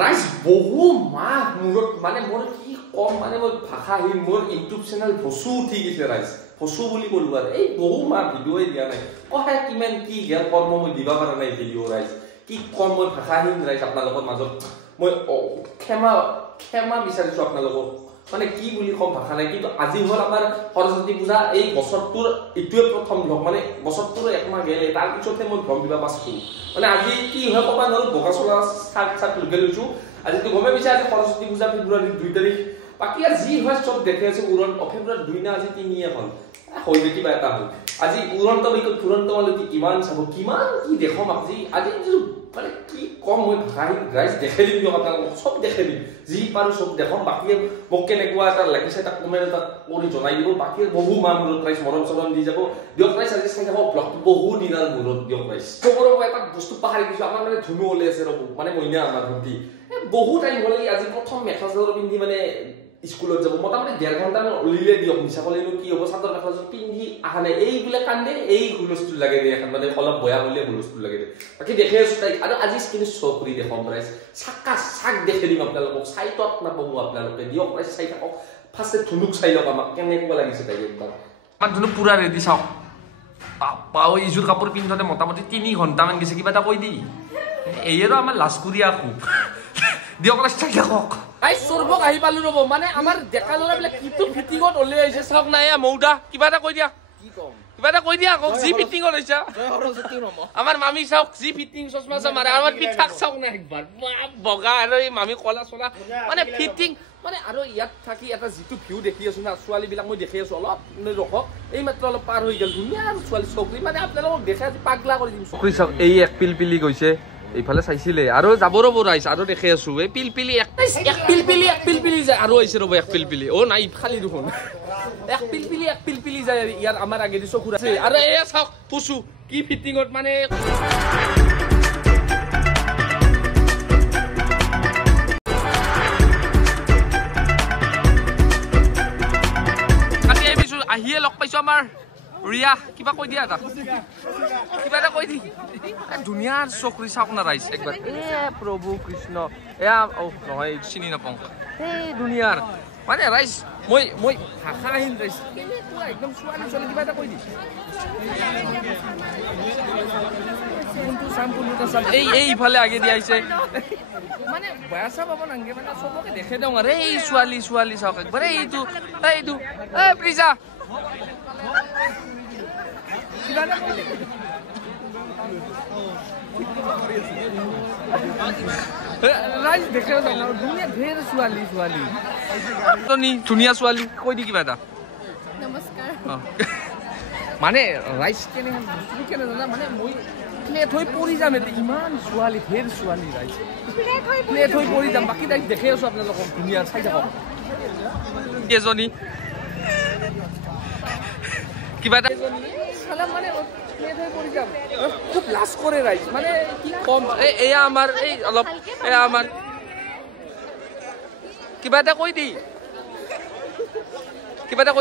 ৰাইজ বহু মাহ মূৰত মানে মোৰ কি কম মানে মই ভাষাহীন মোৰ ইউটিউব চেনেল ভচু উঠি গৈছে ৰাইজ ভচু বুলি ক'লো আৰু এই বহু মাহ ভিডিঅ'ই দিয়া নাই কহে কিমান কি জ্ঞান কৰ্ম মই দিব পৰা নাই ভিডিঅ' ৰাইজ কি কম মই ভাষাহীন ৰাইজ আপোনালোকৰ মাজত মই ক্ষমা বিচাৰিছো আপোনালোকক মানে কি বুলি কম ভাষা নাই কিন্তু আজি হ'ল আমাৰ সৰস্বতী পূজা এই বছৰটোৰ ইটোৱে প্ৰথম ভ্লগ মানে বছৰটোৰ একমাহ গেলে তাৰ পিছতে মই ভ্লগ দিবা পাছটো মানে আজি কি হয় কবা নল বগাচলা সাত লগে লৈছো আজি তো গমে পিছে আজি সৰস্বতী পূজা ফেব্ৰুৱাৰী 2 তাৰিখ বাকি আৰ জি হয় সব দেখে আছে উড়ন ফেব্ৰুৱাৰী 2 না আজি 3 এখন হই যে কিবা এটা হল আজি উড়ন্ত বৈক তুরন্ত মানে কিমান চাব কিমান কি দেখম আজি মানে কি কম মই ভাই গাইস দেখে দিম আপোনালোক সব দেখে দিম জি পাৰো সব দেখম বাকি মোক কেনেকুৱা এটা লাগিছে এটা কমেন্ট এটা কৰি জনাই দিব বাকি বহু মামুলত ৰাইস মৰম চৰম দি যাব দিয়ক ৰাইস আজি চাই যাব ব্লগ বহু দিনৰ মূৰত দিয়ক ৰাইস খবৰৰ এটা বস্তু পাহাৰি কিছু আমাৰ মানে ধুনু ওলাই আছে ৰব মানে মইনা আমাৰ ভন্টি বহু টাইম হলে আজি প্ৰথম মেখাজৰ পিন্ধি মানে স্কুলত যাব মোটামুটি 1.5 ঘন্টা মান উলিলে দিয়ক মিছা কলেনো কি হ'ব চাদৰ মেখাজৰ পিন্ধি আহা নাই এইগুলা কান্দে এই হুলস্থুল লাগে দে এখন মানে অলপ বয়া হলে হুলস্থুল লাগে দে বাকি দেখে আছো তাই আৰু আজি স্কিন চকৰি দেখম ৰাইস সাকা সাক দেখে দিম আপোনালোকক সাইটত নাপাবো আপোনালোকে দিয়ক ৰাইস চাই থাকক ফাৰ্স্টে ধুনুক চাই লওক আমাক কেনেকুৱা লাগিছে তাই একবাৰ আমাৰ ধুনু পুৰা ৰেডি চাওক পাও ইজুৰ কাপোৰ পিন্ধতে মোটামুটি 3 ঘন্টা মান গেছে কিবা এটা কৈ দি এইৰো আমাৰ লাজকুৰিয়া খুব দিয়ক ৰাইস চাই থাকক আই সর্বক আহি পালু রব মানে আমার দেখা লরা বলে কিটো ফিটিংত ওলে আইছে সক নাই মৌদা কিবা এটা কই দিয়া কি কম কিবা এটা কই দিয়া কক জি ফিটিংত হইছা সরস্বতী নম আমার মামি সক জি ফিটিং চশমা মারে আমার পিঠাক সক না একবার বগা আর এই মামি কলা চলা মানে ফিটিং মানে আৰু ইয়াত থাকি এটা জিটু ভিউ দেখি আছো না সোৱালি বিলাক মই দেখি আছো অলপ ৰখক এই মাত্ৰ অলপ পাৰ হৈ গল ধুনীয়া সোৱালি চকৰি মানে আপোনালোকক দেখা আজি পাগলা কৰি দিম চকৰি সক এই এক পিলপিলি গৈছে এইফালে চাইছিলে আৰু যাব ৰব ৰাইস আৰু দেখে আছো এই পিলপিলি এক পিলপিলি যায় আৰু আইছে ৰব এক পিলপিলি ও নাই খালি দেখোন এক পিলপিলি যায় ইয়াৰ আমাৰ আগে দি চকুৰ আছে আৰু এ চাওক পুছু কি ফিটিংত মানে আজি আইছো আহিয়ে লগ পাইছো আমাৰ ৰিয়া কিবা কৈ দিয়া এটা কিবা এটা কৈ দি দুনিয়াৰ চকৰি চাওক না ৰাইস একবাৰ এ প্ৰভু কৃষ্ণ এয়া ও নহয় চিনি নাপাওঁ এই দুনিয়াৰ মানে ৰাইস মই ভাষাহীন ৰাইস কেনেকুৱা একদম ছোৱালী ছোৱালী কিবা এটা কৈ দি এইফালে আগে দি আহিছে মানে বয়াসা পাব নাংগে মানে চবকে দেখে দিওঁ আৰু এই ছোৱালী চাওক একবাৰ এইটো এ প্ৰিজা ৰাইজ দেখে ধুনীয়া ঢেৰ ছোৱালী ধুনীয়া ছোৱালী কৈ দি কিবা এটা নমস্কাৰ মানে ৰাইজ কেনে জানা মানে মই প্লেট হৈ পৰি যাম ইমান ছোৱালী ঢেৰ ছোৱালী ৰাইজ প্লেট হৈ পৰি যাম বাকী ৰাইজ দেখে আছো আপোনালোকক ধুনীয়া চাই থাকক কেজনী কিবা এটা মানে খুব লাজ কৰে ৰাইজ মানে কি কম এয়া আমাৰ এই অলপ এয়া আমাৰ কিবা এটা কৈ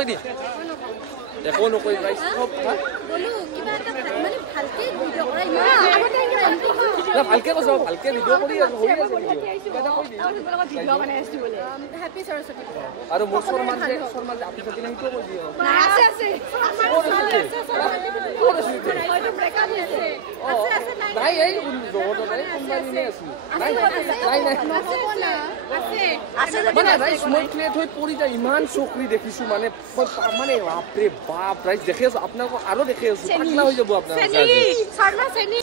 দি একো নকৈ ৰাইজ ভালকে কৈছো ভালকে ভিডিঅ' কৰি আছো আৰু মোৰ শৰ্মা যে আপি সাথে নাই কৈ দিও নাই এই জগতৰে কোম্পানী আছে নাই মানে ৰাইজ মই প্লেট হৈ পৰি যায় ইমান চকৰি দেখিছো মানে বাপৰে বাপ ৰাইজ দেখি আছো আপোনালোকক আৰু দেখি আছো পাগলা হৈ যাব আপোনালোক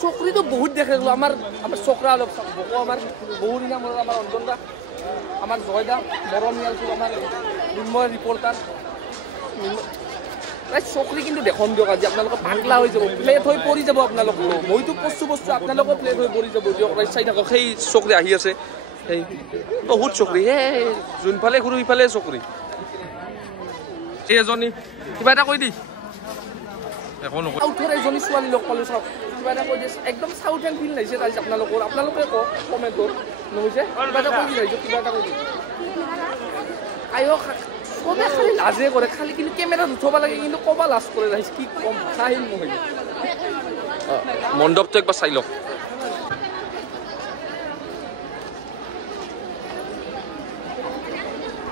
চকৰিটো বহুত দেখে আমাৰ চকৰা অলপ আমাৰ বহু দিনা মূৰত আমাৰ অঞ্জন দা আমাৰ জয় দা মৰমীয়াল আমাৰ নিৰ্ময় ৰিপৰ্টাৰ চকৰি কিন্তু দেখম দিয়ক আজি আপোনালোকক পাগলা হৈ যাব প্লেট হৈ পৰি যাব আপোনালোক মইতো বস্তু আপোনালোকৰ প্লেট হৈ পৰি যাব দিয়ক ৰাইজ চাই থাকক সেই চকৰি আহি আছে সেই বহুত চকৰি যোনফালে ঘূৰো সিফালে চকৰি এজনী কিবা এটা কৈ দি একো নকয় আউটৰ এজনী ছোৱালী লগ পালো চাওক কিবা এটা কৈ দিছে একদম সাউথ এণ্ড ফিল লাগিছে ৰাইজ আপোনালোকে কওক কমেণ্টত নহৈছে কিবা এটা কৈ দি ৰাইজ কিবা এটা কৈ দি আয়ো সবে খালি লাজে কৰে খালি কিন্তু কেমেৰাত উঠাব লাগে কিন্তু ক'বা লাজ কৰে ৰাইজ কি কম চাহিল নহয় মণ্ডপটো একবাৰ চাই লওক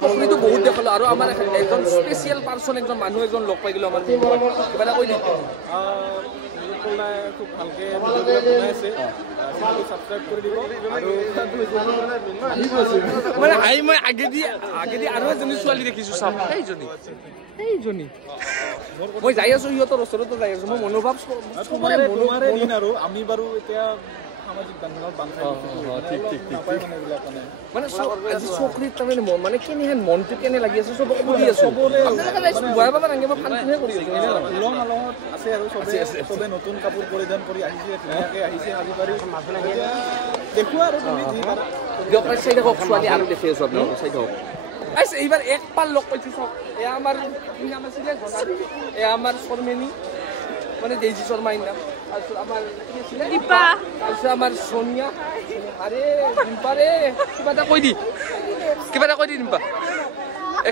চকৰিটো বহুত দেখালো আৰু আমাৰ একজন স্পেচিয়েল পাৰ্চন একজন মানুহ এজন লগ পাই গলো আমাৰ কিবা এটা কৈ দিম খুব ভালকে বনাইছে সাবস্ক্ৰাইব কৰি দিব আৰু মানে আই মই আগেদি আৰু এজনী ছোৱালী দেখিছো চাওক এইজনী মই যাই আছো সিহঁতৰ ওচৰতো যাই আছো মই মনোভাৱ চবৰে দিন আৰু আমি বাৰু এতিয়া সামাজিক বান্ধোনত বান্ধ খাই মানে আজি চকৰিত তাৰমানে মানে কেনেহেন মনটো কেনে লাগি আছে চবকে সুধি আছো বুঢ়া বাবা নাংগে মই ফালতুহে কৰি আছো উলং আলঙত আছে আৰু চবে নতুন কাপোৰ পৰিধান কৰি আহিছে ধুনীয়াকৈ আহিছে আজি পাৰি দেখুৱা আৰু তুমি যি পাৰা দিয়ক চাই থাকক ছোৱালী আৰু দেখি আছো আপোনালোক চাই থাকক এইবাৰ এক পাল লগ পাইছো চাওক এয়া আমাৰ কি নাম আছিলে এয়া আমাৰ শৰ্মেনী মানে ডেইজি শৰ্মা নাম তাৰপিছত আমাৰ কি আছিলে দীপা তাৰপিছত আমাৰ সোনিয়া আৰে দীপা ৰে কিবা এটা কৈ দি দীপা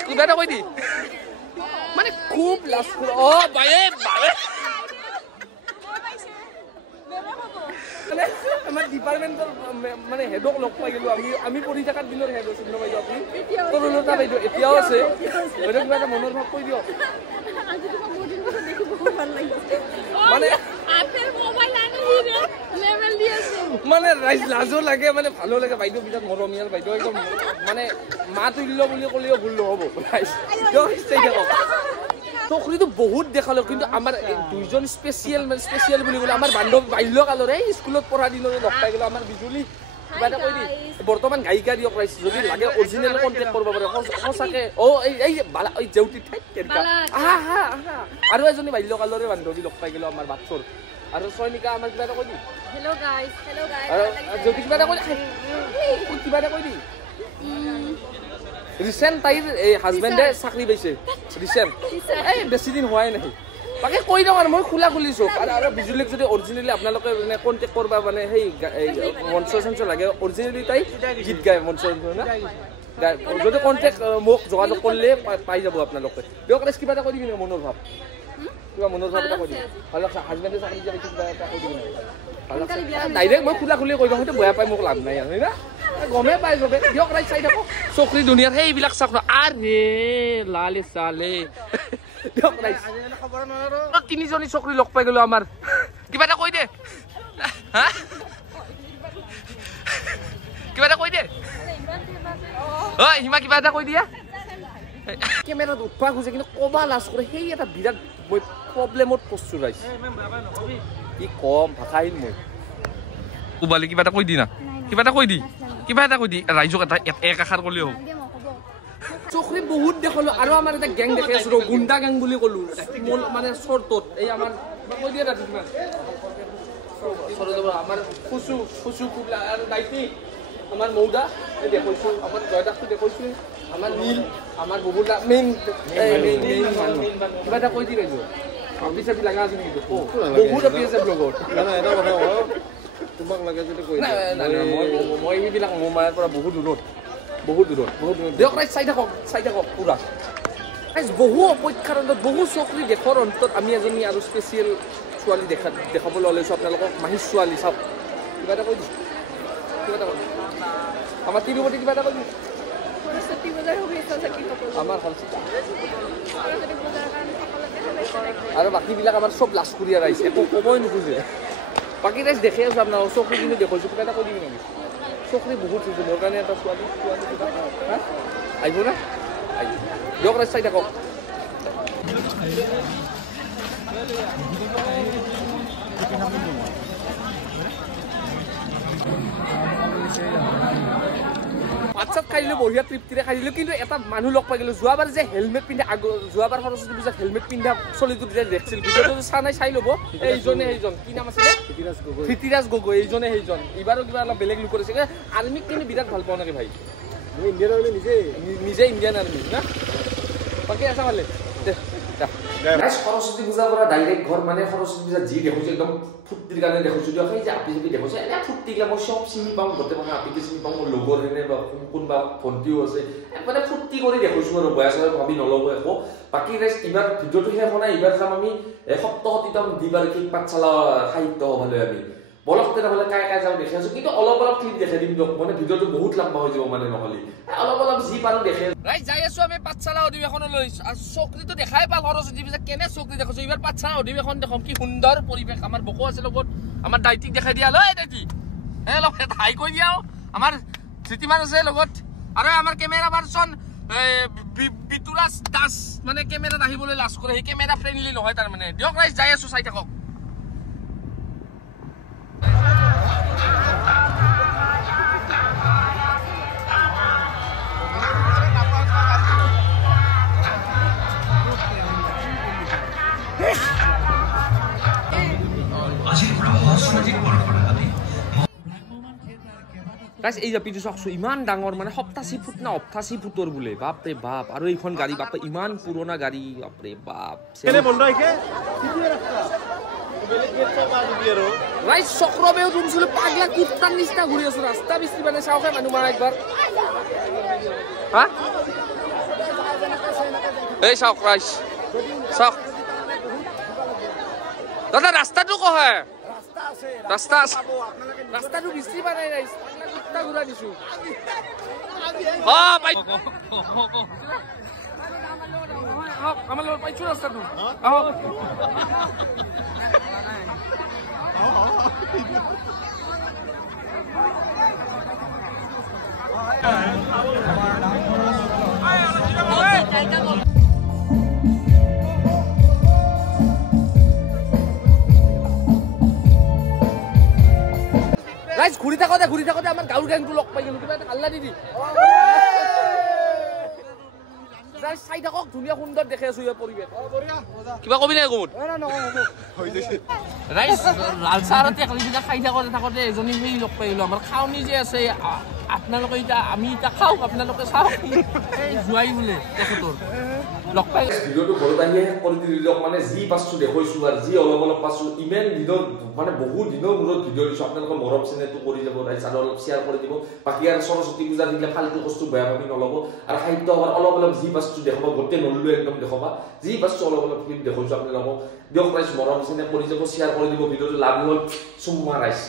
কিবা এটা কৈ দি মানে খুব লাজ অ বায়ে আমাৰ ডিপাৰ্টমেণ্টৰ মানে হেডক লগ পাই গলো আমি পঢ়ি থকাৰ দিনৰ হেড আছিল ন বাইদেউ আপুনি তৰুলতা বাইদেউ এতিয়াও আছে বাইদেউ কিবা এটা মনৰ ভাৱ কৈ দিয়ক মানে ৰাইজ লাজো লাগে মানে ভালো লাগে বাইদেউ বিৰাট মৰমীয়াল বাইদেউ একদম মানে মা তুল্য বুলি ক'লেও ভুল নহ'ব ৰাইজ চকৰিটো বহুত দেখালো কিন্তু আমাৰ দুইজন স্পেচিয়েল বুলি ক'লে আমাৰ বাল্যকালৰ এই স্কুলত পঢ়া দিনৰে লগ পাই গ'লো আমাৰ বিজুলী কিবা এটা কৈ দি বৰ্তমান গায়িকা দিয়ক ৰাইজ যদি লাগে অৰিজিনেল কণ্টেক্ট কৰিব পাৰে সঁচাকে এই জেউতি ঠাইত আহা আৰু এজনী বাল্যকালৰে বান্ধৱী লগ পাই গ'লো আমাৰ বাচ্চৰ আৰু চয়নিকা আমাৰ কিবা এটা কৈ দি যদি কিবা এটা কৈ দি ৰিচেণ্ট তাইৰ এই হাজবেণ্ডে চাকৰি পাইছে ৰিচেণ্ট এই বেছি দিন হোৱাই নাই বাকী কৈ দিওঁ আৰু মই খোলা খুলিছোঁ আৰু বিজুলীক যদি অৰিজিনেলি আপোনালোকে মানে কণ্টেক্ট কৰিব মানে সেই মঞ্চ চঞ্চ লাগে অৰিজিনেলি তাই গীত গায় মঞ্চ না যদি কণ্টেক্ট মোক যোগাযোগ কৰিলে পাই যাব আপোনালোকে দিয়ক কিবা এটা কৈ দিবি মনৰ ভাৱ এটা কৈ দিবি ভাল লাগছে হাজবেণ্ডে চাকৰি দিয়া কিবা এটা কৈ দিবি ডাইৰেক্ট মই খোলা খুলি কৈ দিওঁ সেইটো বেয়া পাই মোক লাভ নাই আৰু না গমেই পাই চবে দিয়ক ৰাইজ চাই থাকক চকৰি দুনিয়াৰ সেইবিলাক চাওক আৰে লালে চালে দিয়ক ৰাইজ তিনিজনী চকৰি লগ পাই গলো আমাৰ কিবা এটা কৈ দে কিবা এটা কৈ দে ঐ হিমা কিবা এটা কৈ দিয়া কেমেৰাত উঠবা খোজে কিন্তু কবা লাজ কৰে সেই এটা বিৰাট মই প্ৰব্লেমত পৰছো ৰাইজ কি কম ভাষাহীন মই উবালি কিবা এটা কৈ দি না কিবা এটা কৈ দি ৰাইজক এটা এক আশাৰ কৰিলেও হ'ব চকৰি বহুত দেখালো আৰু আমাৰ এটা গেং দেখি আছো গুণ্ডা গেং বুলি ক'লো মানে চৰ্টত এই আমাৰ কৈ দিয়ে তাত কিমান আমাৰ খুচু কুবলা আৰু দাইতি আমাৰ মৌদা দেখুৱাইছো আমাৰ জয়দাসটো দেখুৱাইছো আমাৰ নীল আমাৰ বহুত মেইন কিবা এটা কৈ দি ৰাইজক ভাবি চাবি লগা আছে নেকি বহুত আপি আছে ব্লগত তোমাক লাগে যদি কৈ মই সেইবিলাক মোৰ মাৰ পৰা বহুত দূৰত দিয়ক ৰাইজ চাই থাকক পুৰা ৰাইজ বহু অপেক্ষাৰ অন্তত বহু চকৰি দেশৰ অন্তত আমি এজনী আৰু স্পেচিয়েল ছোৱালী দেখাবলৈ ওলাইছোঁ আপোনালোকক মাহী ছোৱালী চাওক কিবা এটা কৈ দিছোঁ আমাৰ তিৰুপতি কিবা এটা কৈ দিছোঁ আমাৰ আৰু বাকীবিলাক আমাৰ চব লাজকুৰীয়া ৰাইজ একো ক'বই নোখোজে বাকী ৰাইজ দেখি আছোঁ আপোনালোক চকৰি কিন্তু দেখুৱাইছোঁ কিবা এটা কৈ দিবি নেকি চকৰি বহুত হৈছে মোৰ কাৰণে এটা ছোৱালী কিবা আহিব না দিয়ক ৰাইজ চাই থাকক ভাত খাই দিলোঁ বঢ়িয়া তৃপ্তিৰে খাই দিলোঁ কিন্তু এটা মানুহ লগ পাই গ'লোঁ যোৱাবাৰ যে হেলমেট পিন্ধা যোৱাবাৰ সৰস্বতী পূজাত হেলমেট পিন্ধা চলিটো যে দেখছিল ভিডিঅ'টো চা নাই চাই ল'ব সেইজন কি নাম আছিলে প্ৰীতিৰাজ গগৈ এইজনে সেইজন এইবাৰো কিবা অলপ বেলেগ লুক কৰিছে আৰ্মিক কিন্তু বিৰাট ভাল পাওঁ নেকি ভাই ইণ্ডিয়ান আৰ্মি নিজে ইণ্ডিয়ান আৰ্মি না বাকী আছা ভালে সৰস্বতী পূজাৰ পৰা ডাইৰেক্ট ঘৰ মানে সৰস্বতী পূজা যি দেখুৱাইছোঁ একদম ফূৰ্তিৰ কাৰণে দেখুৱাইছোঁ দিয়ক সেই যে আপি চাপি দেখুৱাইছোঁ এনে ফূৰ্তিগিলা মই চব চিনি পাওঁ গোটেই মানে আপিকে চিনি পাওঁ মোৰ লগৰ এনে বা কোনোবা ভণ্টিও আছে মানে ফূৰ্তি কৰি দেখুৱাইছোঁ আৰু বয়া চয়া ভাবি নল'ব একো বাকী ৰাইজ এইবাৰ ভিডিঅ'টো শেষ হোৱা নাই এইবাৰ যাম আমি সপ্তশতীতম দ্বিবাৰ্ষিক পাঠশালা সাহিত্য সভালৈ আমি বলক তেনেহ'লে কাই কাই যাওঁ দেখি আছো কিন্তু অলপ ক্লিপ দেখাই দিম দিয়ক মানে ভিডিঅ'টো বহুত লম্বা হৈ যাব মানে নহ'লে অলপ যি পাৰো দেখে ৰাইট যাই আছো আমি পাঠশালা অধিৱেশনলৈ চকৰিটো দেখাই পাল সৰস্বতী পূজা কেনে চকৰি দেখাইছো এইবাৰ পাঠশালা অধিৱেশন দেখম কি সুন্দৰ পৰিৱেশ আমাৰ বকো আছে লগত আমাৰ দাইটিক দেখাই দিয়া লৈ দাইটি লগত হাই কৈ দিয়াও আমাৰ চিটিমান আছে লগত আৰু আমাৰ কেমেৰা পাৰ্চন বিতুৰাজ দাস মানে কেমেৰাত আহিবলৈ লাজ কৰে সেই কেমেৰা ফ্ৰেণ্ডলি নহয় তাৰ মানে দিয়ক ৰাইজ যাই আছো চাই থাকক গাইস এই জাপিটো চাকছো ইমান ডাঙৰ মানে 87 ফুট না 88 ফুটৰ বুলে বাপ ৰে বাপ আৰু এইখন গাড়ী বাপ ইমান পুৰণা গাড়ী বাপ ৰে বাপ কেনে বন্ধ আইছে কিয়ে ৰাস্তা বেলেগ গেট পাবা দিবি আৰু ৰাইট চক্ৰবেও তুমছিলে পাগলা কুত্তাৰ নিচিনা ঘূৰি আছো ৰাস্তা বিস্তি মানে চাওকে মানুহ মাৰা একবাৰ হা এই চাওক ৰাইস চাওক দাদা ৰাস্তাটো কহে ৰাস্তা আছে ৰাস্তাটো বিস্তি বানাই ৰাইস কুত্তা ঘূৰা দিছো হা পাই আমাৰ লগত পাইছো ৰাস্তাটো গাইস ঘুৰি থাকোতে আমাৰ গাঁৱৰ গ্যাংটো লগ পাই গেলো কিবা এটা হাল্লা দি গাইস চাই থাকক ধুনীয়া সুন্দৰ দেখে আছো এই পৰিৱেশ কিবা কবি নাই গুমুত ৰাইস লালচাৰতে একলিটা খাই থাকোতে এজনী সেই লগ পাই গেলো আমাৰ খাওনি যে আছে আপোনালোকে এটা আমি এটা খাও আপোনালোকে চাওক এই জুৱাই বোলে তেখেতৰ লগ পাই ভিডিঅ'টো ঘৰত আহিয়ে কৰি দিলক মানে যি পাছু দেখৈছো আৰু যি অলপ পাছু ইমেন দিনৰ মানে বহুত দিনৰ মূৰত ভিডিঅ' দিছো আপোনালোকৰ মৰম চেনেলটো কৰি যাব ৰাইজ আৰু অলপ শ্বেয়াৰ কৰি দিব বাকি আৰু সৰস্বতী পূজা দিলে ফালতু বস্তু বেয়া ভাবি নলব আৰু সাহিত্য অলপ যি পাছু দেখাব গোটেই নললো একদম দেখাবা যি পাছু অলপ ক্লিপ দেখৈছো আপোনালোকক দিয়ক ৰাইজ মৰম চেনেল কৰি যাব শ্বেয়াৰ কৰি দিব ভিডিঅ'টো লাভ হ'ল চুম্মা ৰাইজ